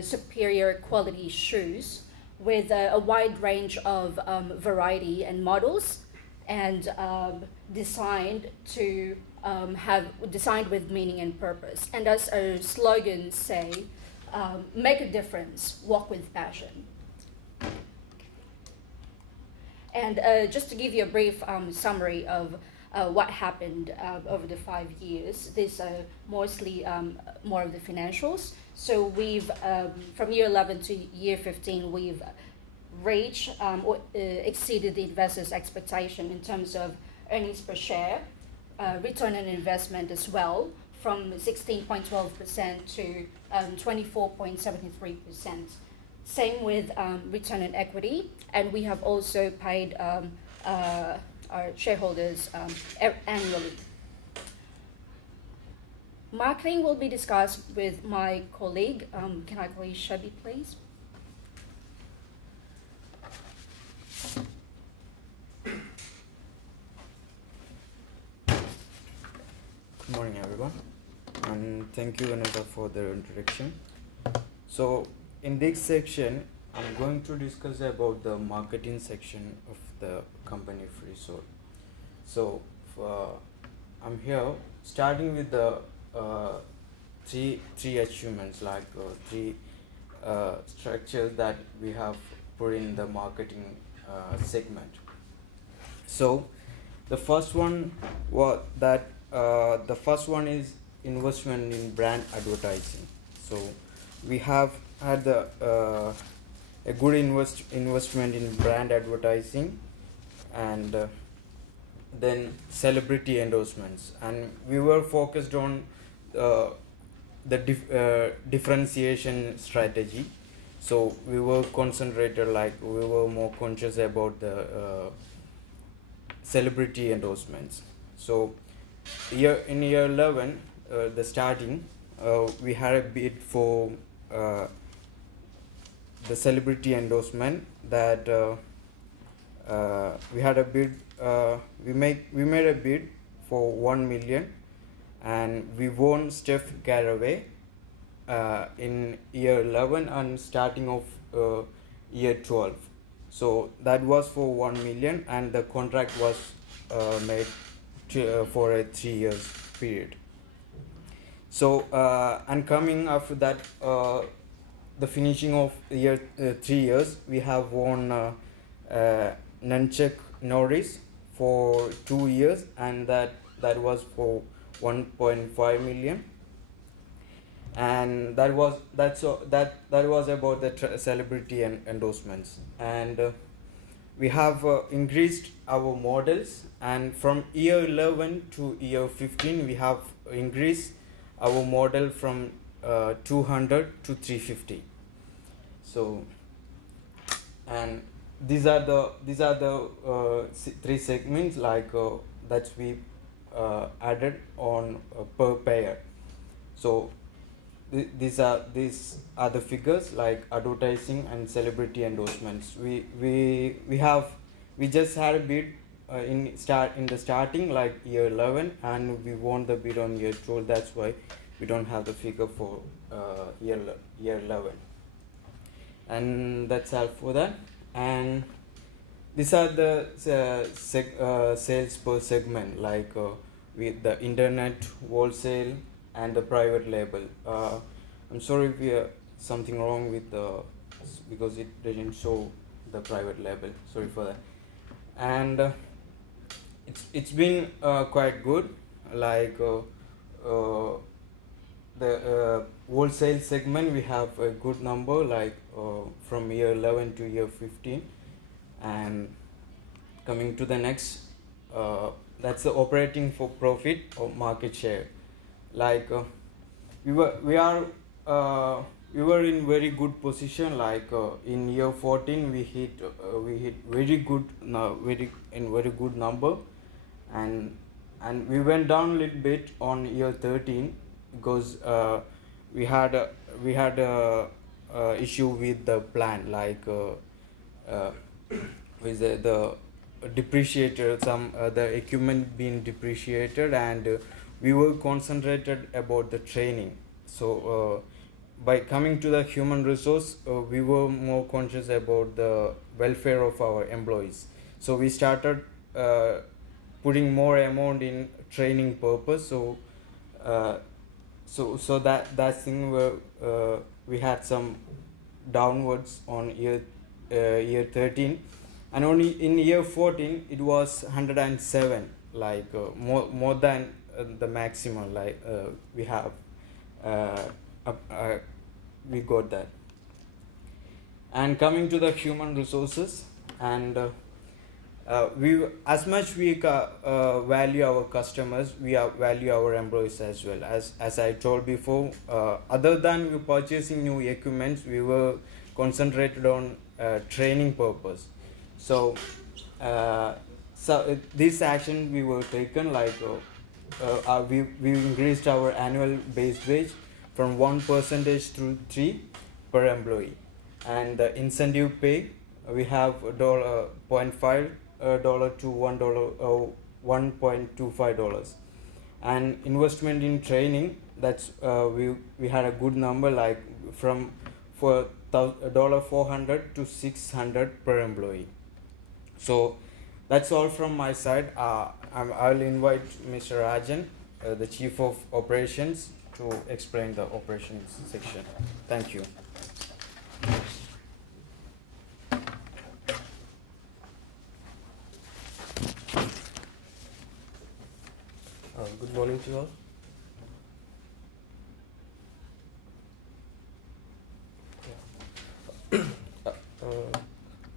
superior quality shoes with a wide range of variety and models, and designed with meaning and purpose. And as our slogans say, make a difference, walk with passion. And just to give you a brief summary of what happened over the 5 years, this mostly more of the financials. So we've, from year 11 to year 15, we've reached or exceeded the investors' expectation in terms of earnings per share, return on investment as well, from 16.12% to 24.73%. Same with return on equity, and we have also paid our shareholders annually. Marketing will be discussed with my colleague. Can I call you Shabeeb, please? Good morning, everyone, and thank you, Vaneza, for the introduction. So, in this section, I'm going to discuss about the marketing section of the company Freesole. So, I'm here starting with the three achievements, like three structures that we have put in the marketing segment. So, the first one is investment in brand advertising. So, we have had a good investment in brand advertising, and then celebrity endorsements, and we were focused on the differentiation strategy. So we were concentrated, like we were more conscious about the celebrity endorsements. So in year 11, the starting, we had a bid for the celebrity endorsement, that we had a bid. We made a bid for 1 million, and we won Steph Caraway in year 11 and starting of year 12. So that was for 1 million, and the contract was made for a 3 years period. So and coming after that, the finishing of year 3 years, we have won Nunchuck Norris for 2 years, and that was for 1.5 million, and that was about the celebrity endorsements. And we have increased our models, and from year 11 to year 15 we have increased our model from 200 to 350. So, and these are the three segments, like that we added on per pair. So these are the figures, like advertising and celebrity endorsements. We just had a bid in the starting, like year 11, and we won the bid on year 12. That's why we don't have the figure for year 11, and that's all for that. And these are the sales per segment, like with the internet, wholesale, and the private label. I'm sorry if we have something wrong with because it didn't show the private label. Sorry for that. And it's been quite good, like the wholesale segment, we have a good number, like from year 11 to year 15. And coming to the next, that's the operating for profit or market share. Like we were in very good position, like in year 14 we hit very good number, and we went down a little bit on year 13 because we had a issue with the plan, like with the depreciated, the equipment being depreciated, and we were concentrated about the training. So by coming to the human resource, we were more conscious about the welfare of our employees. So we started putting more amount in training purpose. So that thing where we had some downwards on year 13, and only in year 14 it was 107, like more than the maximum, like we have we got that. And coming to the human resources, and we, as much we value our customers, we value our employees as well. As I told before, other than we purchasing new equipments, we were concentrated on training purpose. So this action we were taken, like we increased our annual base wage from 1% to 3 per employee, and the incentive pay we have $0.5 to $1.25, and investment in training, that's we had a good number, like from $400 to $600 per employee. So that's all from my side. I'll invite Mr. Rajan, the Chief of Operations, to explain the operations section. Thank you. Good morning to you all.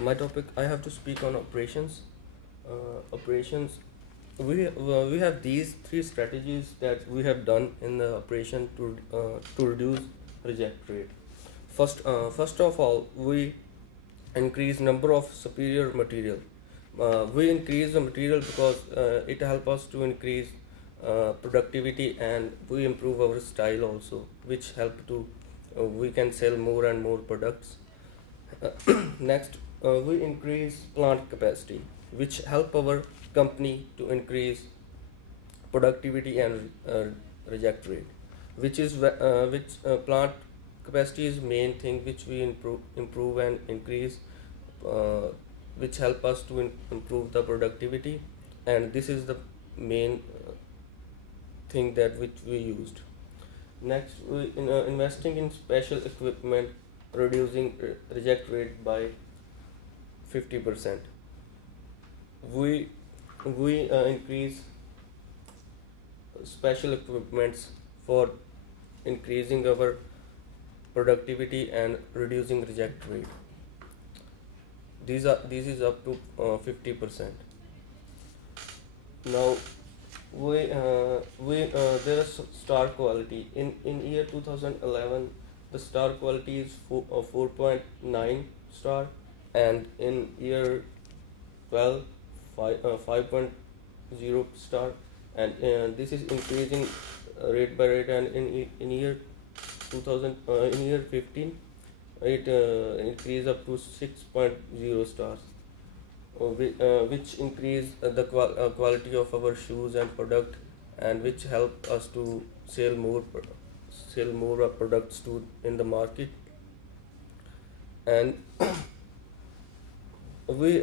My topic, I have to speak on operations. Operations, we have these three strategies that we have done in the operation to reduce reject rate. First of all, we increase number of superior material. We increase the material because it helps us to increase productivity, and we improve our style also, which help to we can sell more and more products. Next, we increase plant capacity, which help our company to increase productivity and reject rate, which plant capacity is main thing which we improve and increase, which help us to improve the productivity, and this is the main thing that which we used. Next, we investing in special equipment, reducing reject rate by 50%. We increase special equipments for increasing our productivity and reducing reject rate. This is up to 50%. Now there is star quality in year 2011. The star quality is 4.9 star, and in year 12 5.0 star, and this is increasing rate by rate, and in year 15 it increased up to 6.0 stars, which increase the quality of our shoes and product, and which help us to sell more products to in the market. And we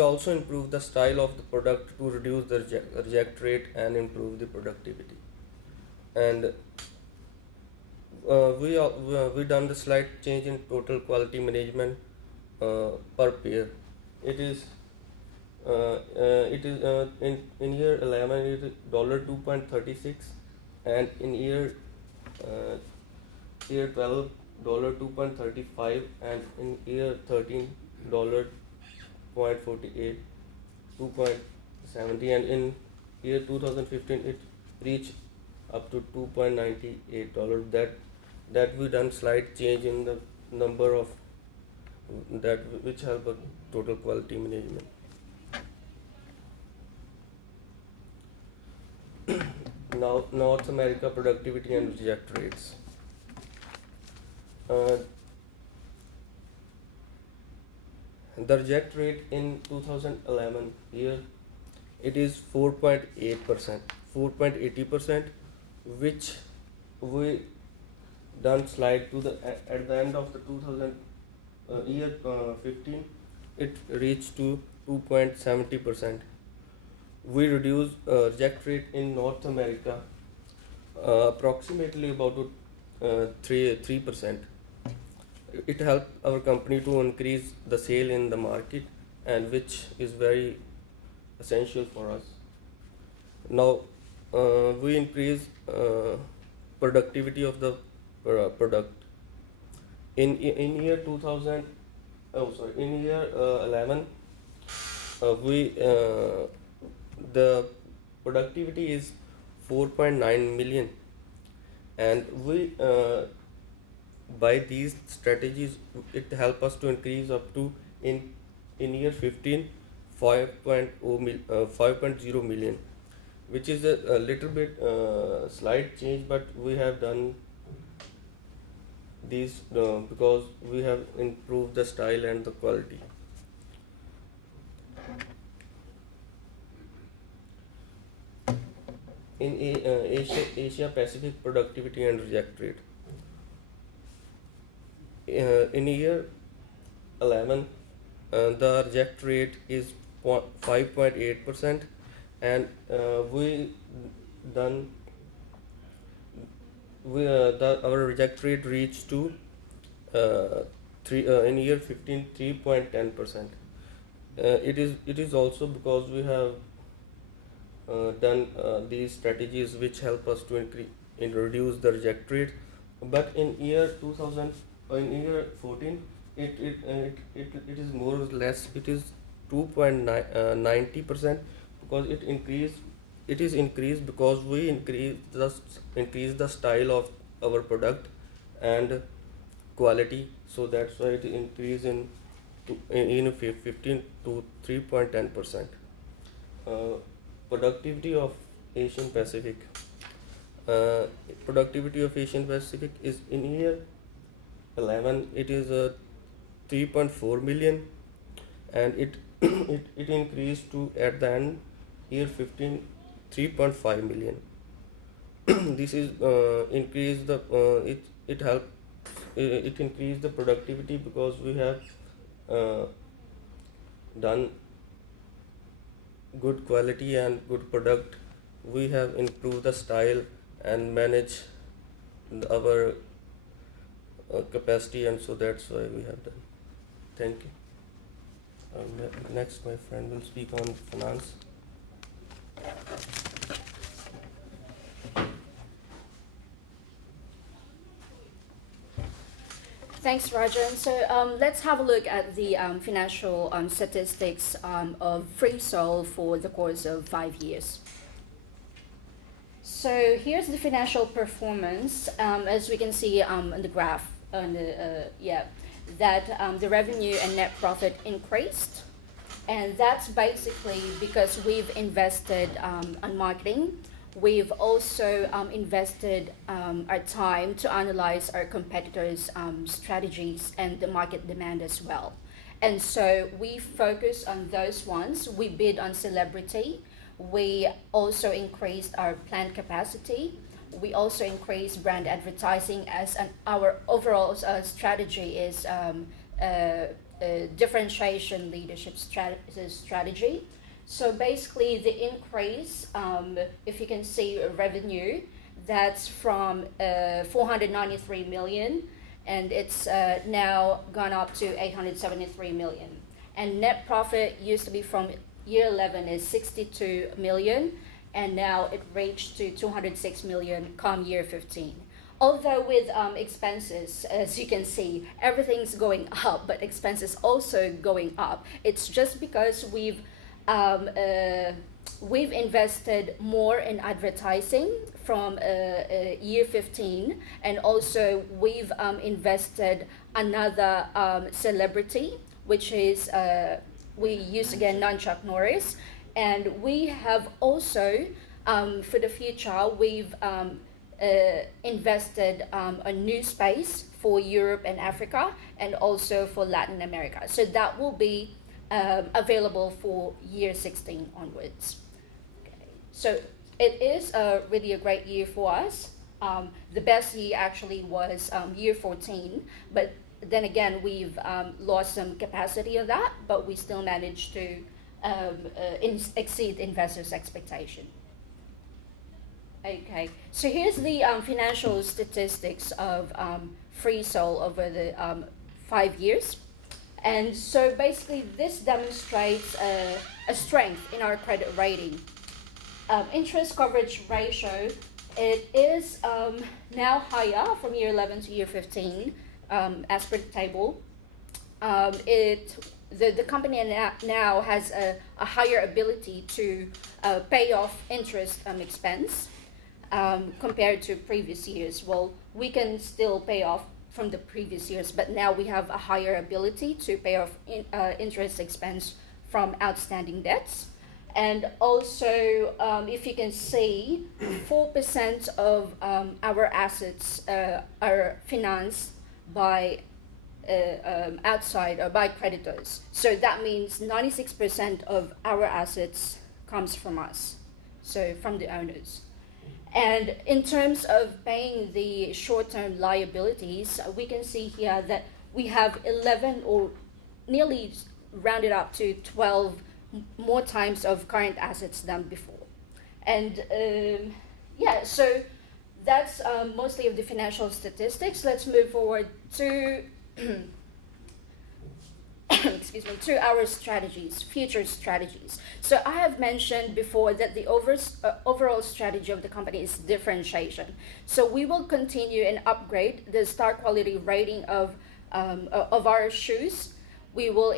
also improve the style of the product to reduce the reject rate and improve the productivity. And we done the slight change in total quality management per pair. It is in year 11 it is $2.36, and in year 12 $2.35, and in year 13 $0.48, 2.70, and in year 2015 it reached up to $2.98. That we done slight change in the number of that, which help a total quality management. Now North America productivity and reject rates. The reject rate in 2011 year, it is 4.8%, 4.80%, which we done slide to the at the end of the 2000 year 15, it reached to 2.70%. We reduced reject rate in North America approximately about 3%. It helped our company to increase the sale in the market, and which is very essential for us. Now we increase productivity of the product. In year 2000, in year 11, we the productivity is 4.9 million, and we by these strategies it help us to increase up to in year 15 5.0 million, which is a little bit slight change, but we have done these because we have improved the style and the quality. In Asia Pacific productivity and reject rate. In year 11, the reject rate is 5.8%, and our reject rate reached to in year 15 3.10%. It is also because we have done these strategies which help us to reduce the reject rate. But in year 14, it is more or less, it is 2.90%, because it is increased because we increase the style of our product and quality, so that's why it increased in 15 to 3.10%. Productivity of Asian Pacific. Productivity of Asian Pacific is in year 11, it is 3.4 million, and it it increased to at the end year 15 3.5 million. This is increased the it helped it increased the productivity because we have done good quality and good product. We have improved the style and manage our capacity, and so that's why we have done. Thank you. Next, my friend will speak on finance. Thanks, Rajan. So let's have a look at the financial statistics of Freesole for the course of 5 years. So here's the financial performance. As we can see on the graph, that the revenue and net profit increased, and that's basically because we've invested on marketing. We've also invested our time to analyze our competitors' strategies and the market demand as well. And so we focus on those ones. We bid on celebrity. We also increased our plant capacity. We also increased brand advertising, as our overall strategy is differentiation leadership strategy. So basically the increase, if you can see revenue, that's from 493 million, and it's now gone up to 873 million. And net profit used to be from year 11 is 62 million, and now it reached to 206 million come year 15. Although with expenses, as you can see, everything's going up, but expenses also going up. It's just because we've invested more in advertising from year 15, and also we've invested another celebrity, which is we use again non-Chuck Norris, and we have also for the future we've invested a new space for Europe and Africa, and also for Latin America. So that will be available for year 16 onwards. Okay. So it is really a great year for us. The best year actually was year 14, but then again, we've lost some capacity of that, but we still managed to exceed investors' expectation. Okay, so here's the financial statistics of Freesole over the 5 years. And so basically this demonstrates a strength in our credit rating. Interest coverage ratio, it is now higher from year 11 to year 15 as per the table. The company now has a higher ability to pay off interest expense compared to previous years. Well, we can still pay off from the previous years, but now we have a higher ability to pay off interest expense from outstanding debts. And also, if you can see, 4% of our assets are financed by outside or by creditors. So that means 96% of our assets comes from us, so from the owners. And in terms of paying the short-term liabilities, we can see here that we have 11 or nearly rounded up to 12 more times of current assets than before. And yeah, so that's mostly of the financial statistics. Let's move forward to excuse me, to our strategies, future strategies. So I have mentioned before that the overall strategy of the company is differentiation. So we will continue and upgrade the star quality rating of our shoes. We will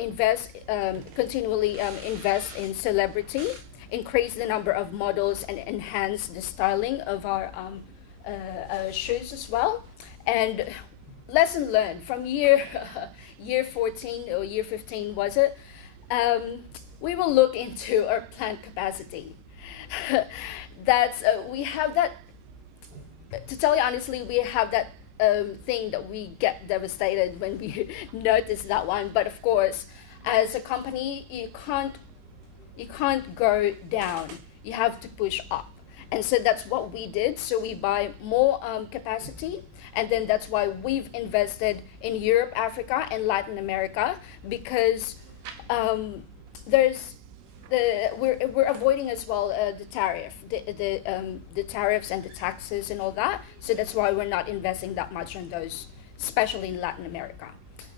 continually invest in celebrity, increase the number of models, and enhance the styling of our shoes as well. And lesson learned from year 14 or year 15 was it? We will look into our plant capacity. We have that. To tell you honestly, we have that thing that we get devastated when we notice that one. But of course, as a company, you can't go down. You have to push up. And so that's what we did. So we buy more capacity. And then that's why we've invested in Europe, Africa, and Latin America, because we're avoiding as well the tariff, the tariffs and the taxes and all that. So that's why we're not investing that much on those, especially in Latin America.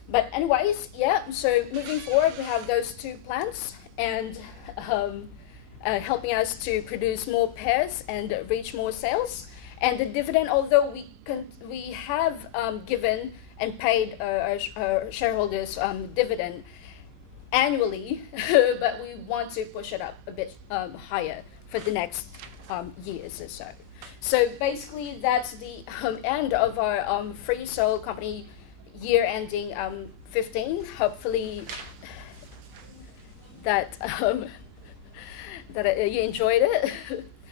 But anyways, yeah. So moving forward, we have those two plants and helping us to produce more pairs and reach more sales. And the dividend, although we have given and paid our shareholders dividend annually, but we want to push it up a bit higher for the next years or so. So basically, that's the end of our Freesole company year ending 15. Hopefully that you enjoyed it.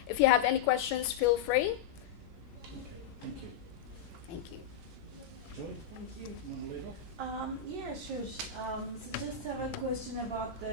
If you have any questions, feel free. Thank you. Yeah, sure. So just have a question about the